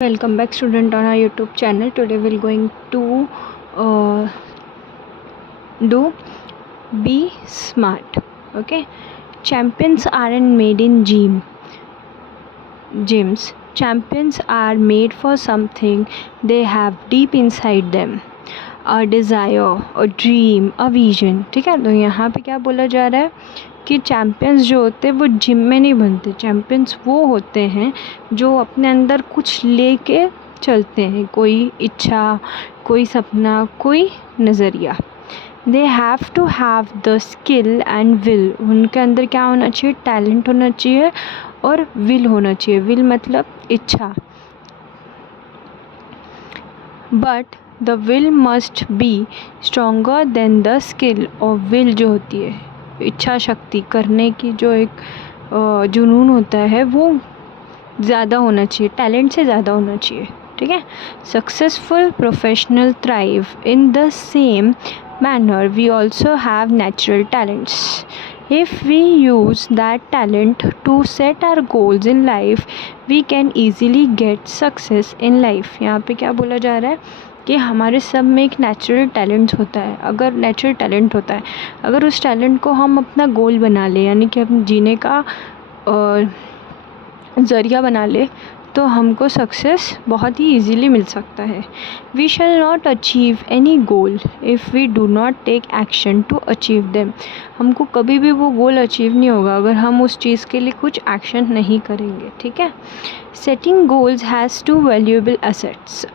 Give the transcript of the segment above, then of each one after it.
Welcome back student on our YouTube channel. Today we're going to do be smart. Okay, champions aren't made in gyms. Champions are made for something they have deep inside them, a desire, a dream, a vision. ठीक है, तो यहाँ पे क्या बोला जा रहा है कि चैम्पियंस जो होते हैं वो जिम में नहीं बनते. चैम्पियंस वो होते हैं जो अपने अंदर कुछ लेके चलते हैं, कोई इच्छा, कोई सपना, कोई नज़रिया. They have to have the skill and will. उनके अंदर क्या होना चाहिए? टैलेंट होना चाहिए और विल होना चाहिए. विल मतलब इच्छा. But the will must be stronger then the skill. और विल जो होती है, इच्छा शक्ति करने की जो एक जुनून होता है, वो ज़्यादा होना चाहिए, टैलेंट से ज़्यादा होना चाहिए. ठीक है. Successful professional thrive in the same manner. We also have natural talents. If we use that talent to set our goals in life, we can easily get success in life. यहाँ पे क्या बोला जा रहा है कि हमारे सब में एक नेचुरल टैलेंट होता है. अगर नेचुरल टैलेंट होता है, अगर उस टैलेंट को हम अपना गोल बना ले, यानी कि हम जीने का ज़रिया बना ले, तो हमको सक्सेस बहुत ही ईजीली मिल सकता है. We shall not achieve any goal if we do not take action to achieve them. हमको कभी भी वो गोल अचीव नहीं होगा अगर हम उस चीज़ के लिए कुछ एक्शन नहीं करेंगे. ठीक है. Setting goals has to valuable assets.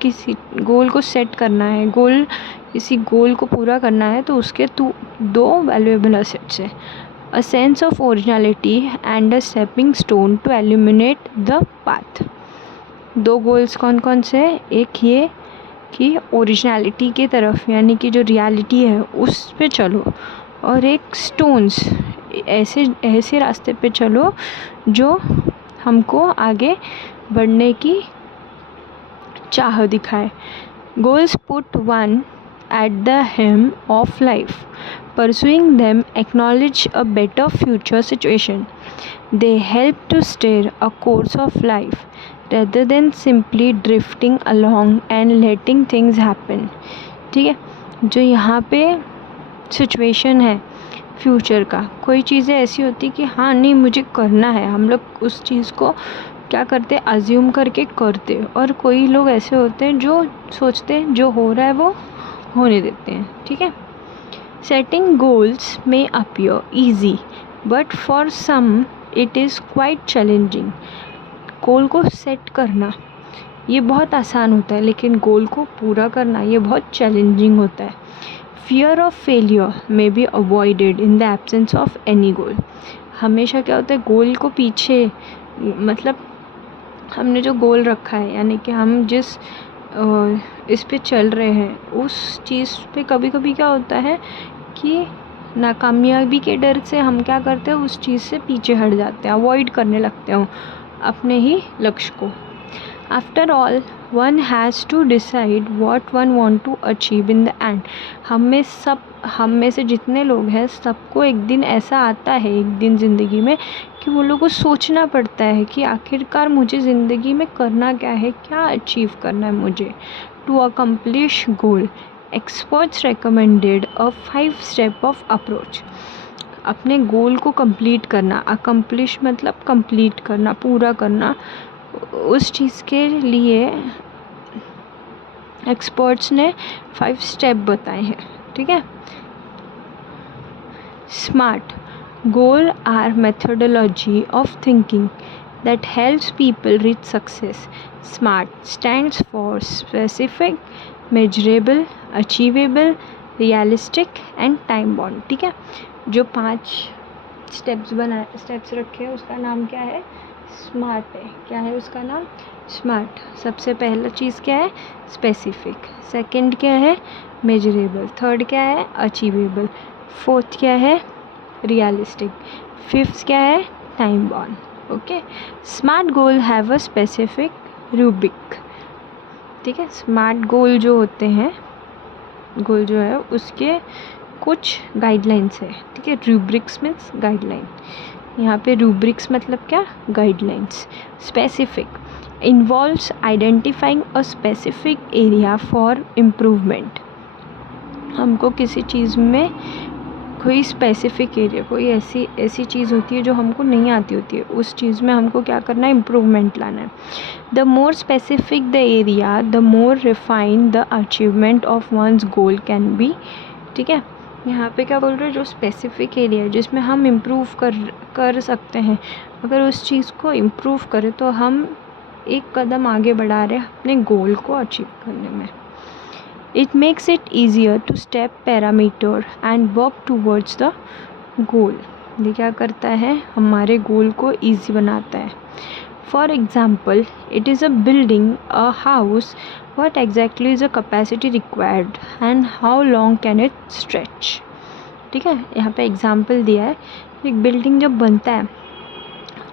किसी गोल को सेट करना है, किसी गोल को पूरा करना है, तो उसके दो वैल्यूएबल एसेट्स है. A sense of originality and a stepping stone to illuminate the path. दो गोल्स कौन कौन से? एक ये कि ओरिजिनलिटी की तरफ, यानी कि जो रियलिटी है उस पे चलो, और एक स्टोन्स, ऐसे रास्ते पे चलो जो हमको आगे बढ़ने की चाह दिखाए. Goals put one at the helm of life. Pursuing them acknowledge a better future situation. They help to steer a course of life rather than simply drifting along and letting things happen. ठीक है. जो यहाँ पे situation है future का, कोई चीज़ें ऐसी होती कि हाँ नहीं मुझे करना है, हम लोग उस चीज़ को क्या करते, अज्यूम करके करते. और कोई लोग ऐसे होते हैं जो सोचते हैं जो हो रहा है वो होने देते हैं. ठीक है. सेटिंग गोल्स में appear easy but for some it is quite challenging. Goal को सेट करना ये बहुत आसान होता है, लेकिन गोल को पूरा करना ये बहुत चैलेंजिंग होता है. Fear of failure may be avoided in the absence of any गोल. हमेशा क्या होता है, गोल को पीछे, मतलब हमने जो गोल रखा है, यानी कि हम जिस इस पे चल रहे हैं, उस चीज़ पे कभी कभी क्या होता है कि नाकामयाबी के डर से हम क्या करते हैं, उस चीज़ से पीछे हट जाते हैं, अवॉइड करने लगते हैं अपने ही लक्ष्य को. After all one has to decide what one want to achieve in the end. हम में से जितने लोग हैं, सबको एक दिन ऐसा आता है, एक दिन ज़िंदगी में, कि वो लोगों को सोचना पड़ता है कि आखिरकार मुझे ज़िंदगी में करना क्या है, क्या अचीव करना है मुझे. To accomplish goal, experts recommended a 5 step of approach. अपने गोल को कंप्लीट करना, अकम्प्लिश मतलब कंप्लीट करना, पूरा करना, उस चीज़ के लिए एक्सपर्ट्स ने 5 स्टेप बताए हैं. ठीक है. Smart goal are methodology of thinking that helps people reach success. SMART stands for specific, measurable, achievable, realistic and time bound. ठीक है. जो 5 स्टेप्स रखे हैं उसका नाम क्या है? स्मार्ट है. क्या है उसका नाम? स्मार्ट. सबसे पहला चीज़ क्या है? स्पेसिफिक. सेकंड क्या है? मेजरेबल. थर्ड क्या है? अचीवेबल. फोर्थ क्या है? रियलिस्टिक. फिफ्थ क्या है? Time bound. Okay. Smart goal have a specific rubric. ठीक है. स्मार्ट गोल जो होते हैं, गोल जो है उसके कुछ गाइडलाइंस है. ठीक है. Rubrics means guideline. यहाँ पे रूब्रिक्स मतलब क्या? Guidelines. Specific, involves identifying a specific area for improvement. हमको किसी चीज़ में कोई स्पेसिफिक एरिया, कोई ऐसी चीज़ होती है जो हमको नहीं आती होती है, उस चीज़ में हमको क्या करना है, इम्प्रूवमेंट लाना है. The more specific the area, the more refined the achievement of one's goal can be. ठीक है, यहाँ पे क्या बोल रहे हैं, जो स्पेसिफिक एरिया है जिसमें हम इम्प्रूव कर सकते हैं, अगर उस चीज़ को इम्प्रूव करें तो हम एक कदम आगे बढ़ा रहे हैं अपने गोल को अचीव करने में. It makes it easier to step parameter and work towards the goal. ये क्या करता है, हमारे गोल को easy बनाता है. For example, it is a building a house. What exactly is the capacity required and how long can it stretch? ठीक है, यहाँ पे एग्जाम्पल दिया है. एक बिल्डिंग जब बनता है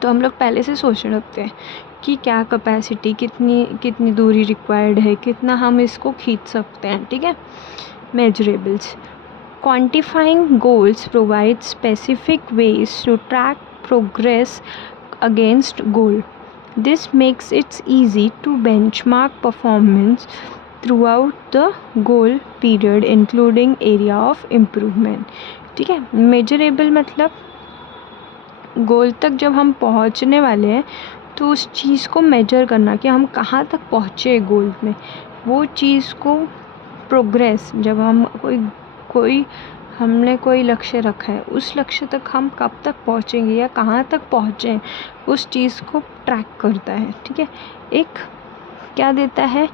तो हम लोग पहले से सोचने लगते हैं कि क्या कैपेसिटी, कितनी दूरी रिक्वायर्ड है, कितना हम इसको खींच सकते हैं. ठीक है, measurables. Quantifying goals provide specific ways to track progress against goal. This makes its easy to benchmark performance throughout the goal period including area of improvement. ठीक है, मेजरेबल मतलब गोल तक जब हम पहुंचने वाले हैं तो उस चीज़ को मेजर करना कि हम कहाँ तक पहुँचे गोल में, वो चीज़ को प्रोग्रेस, जब हम हमने कोई लक्ष्य रखा है, उस लक्ष्य तक हम कब तक पहुँचेंगे या कहाँ तक पहुँचे, उस चीज़ को ट्रैक करता है. ठीक है, एक क्या देता है,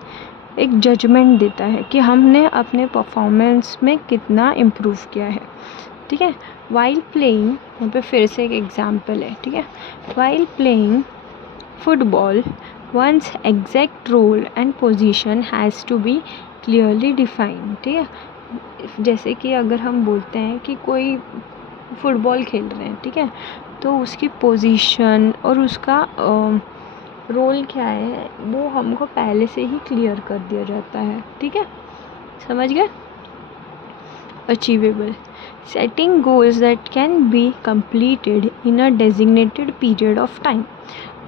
एक जजमेंट देता है कि हमने अपने परफॉर्मेंस में कितना इम्प्रूव किया है. ठीक है, वाइल प्लेइंग, यहाँ पे फिर से एक एग्जाम्पल है. ठीक है, while playing football one's exact role and position has to be clearly defined. ठीक है, जैसे कि अगर हम बोलते हैं कि कोई फुटबॉल खेल रहे हैं, ठीक है, तो उसकी पोजीशन और उसका रोल क्या है वो हमको पहले से ही क्लियर कर दिया जाता है. ठीक है, समझ गए. Achievable, setting goals that can be completed in a designated period of time.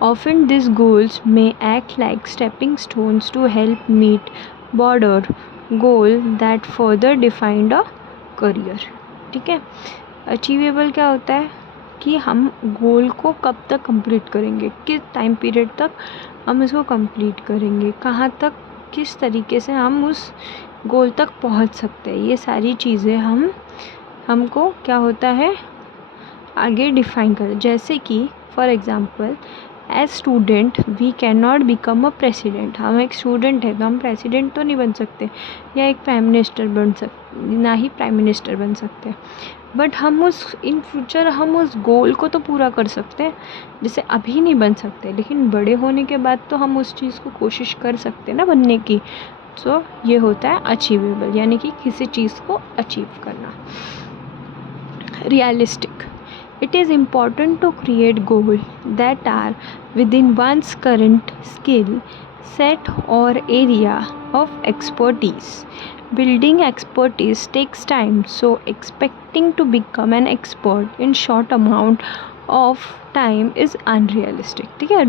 Often these goals may act like stepping stones to help meet broader goal that further define a career. ठीक है, achievable क्या होता है कि हम गोल को कब तक कंप्लीट करेंगे, किस टाइम पीरियड तक हम इसको कंप्लीट करेंगे, कहाँ तक, किस तरीके से हम उस गोल तक पहुँच सकते हैं, ये सारी चीज़ें हमको क्या होता है आगे डिफ़ाइन कर. जैसे कि for example, as student we can not become a president. हम एक स्टूडेंट है तो हम प्रेसिडेंट तो नहीं बन सकते या एक प्राइम मिनिस्टर ना ही प्राइम मिनिस्टर बन सकते, बट हम इन फ्यूचर हम उस गोल को तो पूरा कर सकते हैं. जैसे अभी नहीं बन सकते, लेकिन बड़े होने के बाद तो हम उस चीज़ को कोशिश कर सकते हैं ना बनने की. सो ये होता है अचीवेबल, यानी कि किसी चीज़ को अचीव करना. Realistic, it is important to create goals that are within one's current skill set or area of expertise. Building expertise takes time, so expecting to become an expert in short amount of time is unrealistic. ठीक है,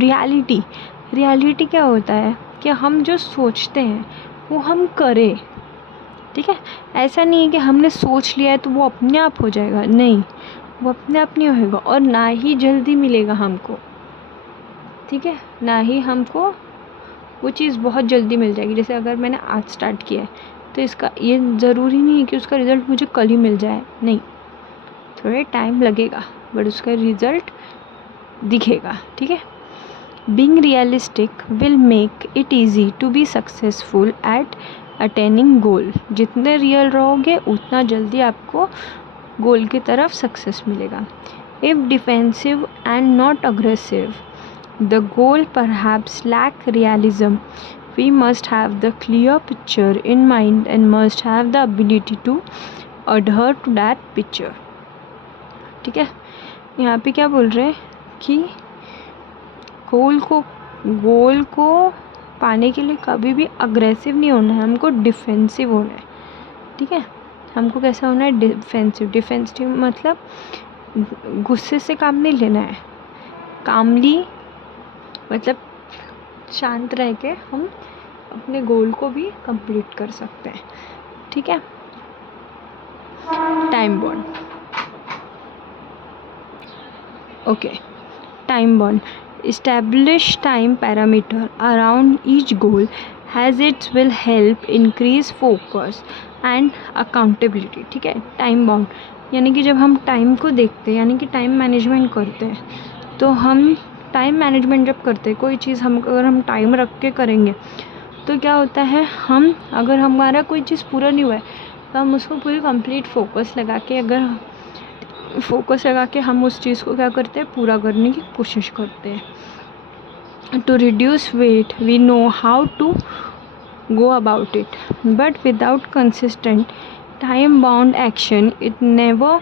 reality क्या होता है कि हम जो सोचते हैं वो हम करें. ठीक है, ऐसा नहीं है कि हमने सोच लिया है तो वो अपने आप हो जाएगा, नहीं, वो अपने आप नहीं होएगा और ना ही जल्दी मिलेगा हमको. ठीक है, ना ही हमको वो चीज़ बहुत जल्दी मिल जाएगी. जैसे अगर मैंने आज स्टार्ट किया है तो इसका ये ज़रूरी नहीं है कि उसका रिज़ल्ट मुझे कल ही मिल जाए, नहीं, थोड़ा टाइम लगेगा बट उसका रिज़ल्ट दिखेगा. ठीक है, being realistic will make it easy to be successful at attaining goal. जितने रियल रहोगे उतना जल्दी आपको गोल की तरफ सक्सेस मिलेगा. If defensive and not aggressive, the goal perhaps lack realism. We must have the clear picture in mind and must have the ability to adhere to that picture. ठीक है, यहाँ पे क्या बोल रहे हैं कि गोल को पाने के लिए कभी भी अग्रेसिव नहीं होना है, हमको डिफेंसिव होना है. ठीक है, हमको कैसा होना है, डिफेंसिव मतलब गुस्से से काम नहीं लेना है, कामली मतलब शांत रह के हम अपने गोल को भी कंप्लीट कर सकते हैं। ठीक है। Time bound. Okay, time bound. Establish time parameter around each goal as it will help increase focus and accountability। ठीक है। टाइम बाउंड यानी कि जब हम टाइम को देखते हैं, यानी कि टाइम मैनेजमेंट करते हैं, तो हम टाइम मैनेजमेंट जब करते हैं कोई चीज़, हम अगर हम टाइम रख के करेंगे तो क्या होता है, हम अगर हमारा कोई चीज़ पूरा नहीं हुआ है तो हम उसको पूरी कंप्लीट फोकस लगा के हम उस चीज़ को क्या करते हैं, पूरा करने की कोशिश करते हैं। To reduce weight we know how to go about it, but without consistent time bound action it never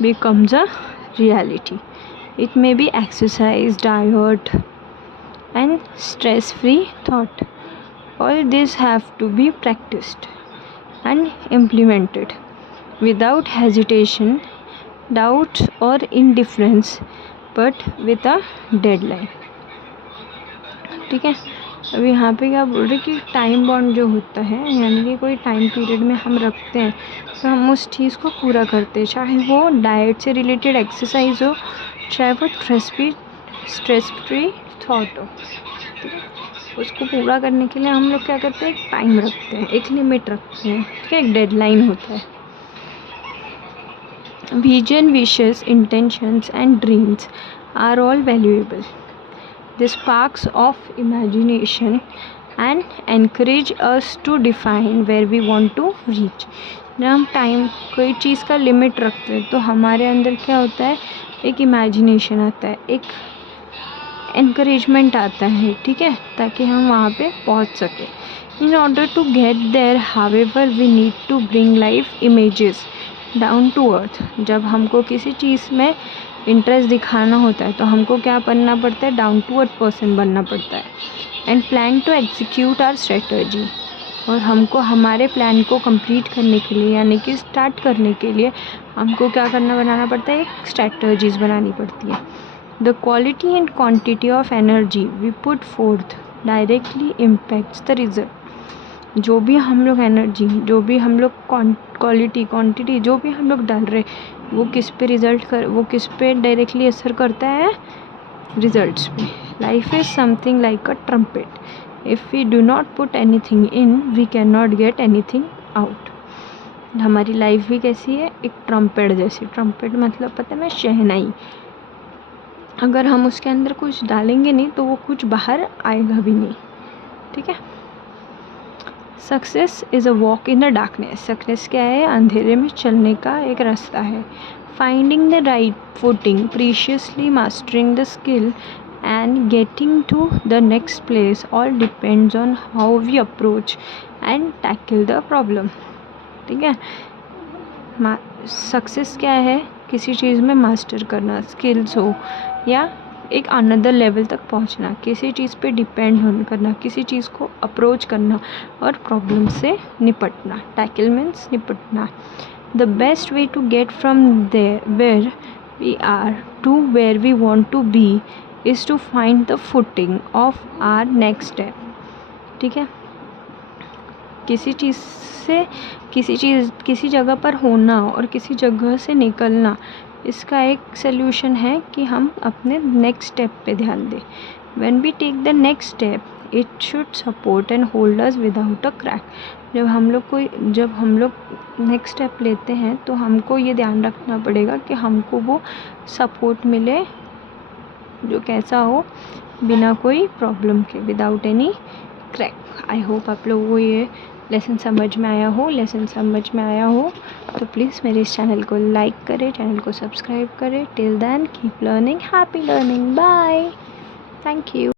becomes a reality. It may be exercise, diet and stress free thought. All these have to be practiced and implemented without hesitation, doubt or indifference, but with a deadline। ठीक है। अब यहाँ पे क्या बोल रहे कि time bound जो होता है, यानी कि कोई टाइम पीरियड में हम रखते हैं तो हम उस चीज़ को पूरा करते हैं, चाहे वो डाइट से रिलेटेड एक्सरसाइज हो, चाहे वो स्ट्रेस फ्री थॉट हो। ठीक है। उसको पूरा करने के लिए हम लोग क्या करते हैं, एक टाइम रखते हैं, एक लिमिट रखते हैं। ठीक है। एक डेडलाइन होता है। Vision, wishes, intentions and dreams are all valuable. The sparks of imagination and encourage us to define where we want to reach। जब हम टाइम कोई चीज़ का लिमिट रखते हैं तो हमारे अंदर क्या होता है, एक इमेजिनेशन आता है, एक एनकरेजमेंट आता है। ठीक है। ताकि हम वहाँ पे पहुँच सकें। In order to get there however we need to bring life images down to earth. जब हमको किसी चीज़ में इंटरेस्ट दिखाना होता है तो हमको क्या बनना पड़ता है, डाउन टू अर्थ पर्सन बनना पड़ता है। And plan to execute our strategy. और हमको हमारे प्लान को कंप्लीट करने के लिए, यानी कि स्टार्ट करने के लिए हमको क्या बनाना पड़ता है, एक स्ट्रेटजीज बनानी पड़ती है। The quality and quantity of energy we put forth directly impacts the result. जो भी हम लोग एनर्जी, जो भी हम लोग क्वालिटी, क्वांटिटी जो भी हम लोग डाल रहे, वो किस पे डायरेक्टली असर करता है, रिजल्ट्स पे। Life is something like a trumpet. If we do not put anything in we can not get anything out. हमारी लाइफ भी कैसी है, एक ट्रम्पेट जैसी। ट्रम्पेट मतलब पता है ना, शहनाई। अगर हम उसके अंदर कुछ डालेंगे नहीं तो वो कुछ बाहर आएगा भी नहीं। ठीक है। Success is a walk in the darkness. Success क्या है, अंधेरे में चलने का एक रास्ता है। Finding the right footing, preciously mastering the skill and getting to the next place all depends on how we approach and tackle the problem. ठीक है। सक्सेस क्या है, किसी चीज़ में मास्टर करना, स्किल्स हो या एक अनदर लेवल तक पहुंचना, किसी चीज़ पे डिपेंड करना, किसी चीज़ को अप्रोच करना और प्रॉब्लम से निपटना। टैकल मीन्स निपटना। The best way to get from there where we are to where we want to be is to find the footing of our next step. ठीक है। किसी जगह पर होना और किसी जगह से निकलना, इसका एक सल्यूशन है कि हम अपने नेक्स्ट स्टेप पे ध्यान दें। When we take the next step it should support and hold us without a crack. जब हम लोग नेक्स्ट स्टेप लेते हैं तो हमको ये ध्यान रखना पड़ेगा कि हमको वो सपोर्ट मिले जो कैसा हो, बिना कोई प्रॉब्लम के, without any crack. I hope आप लोगों को ये लेसन समझ में आया हो तो प्लीज़ मेरे इस चैनल को लाइक करें, चैनल को सब्सक्राइब करें। Till then keep learning, happy learning, bye, thank you.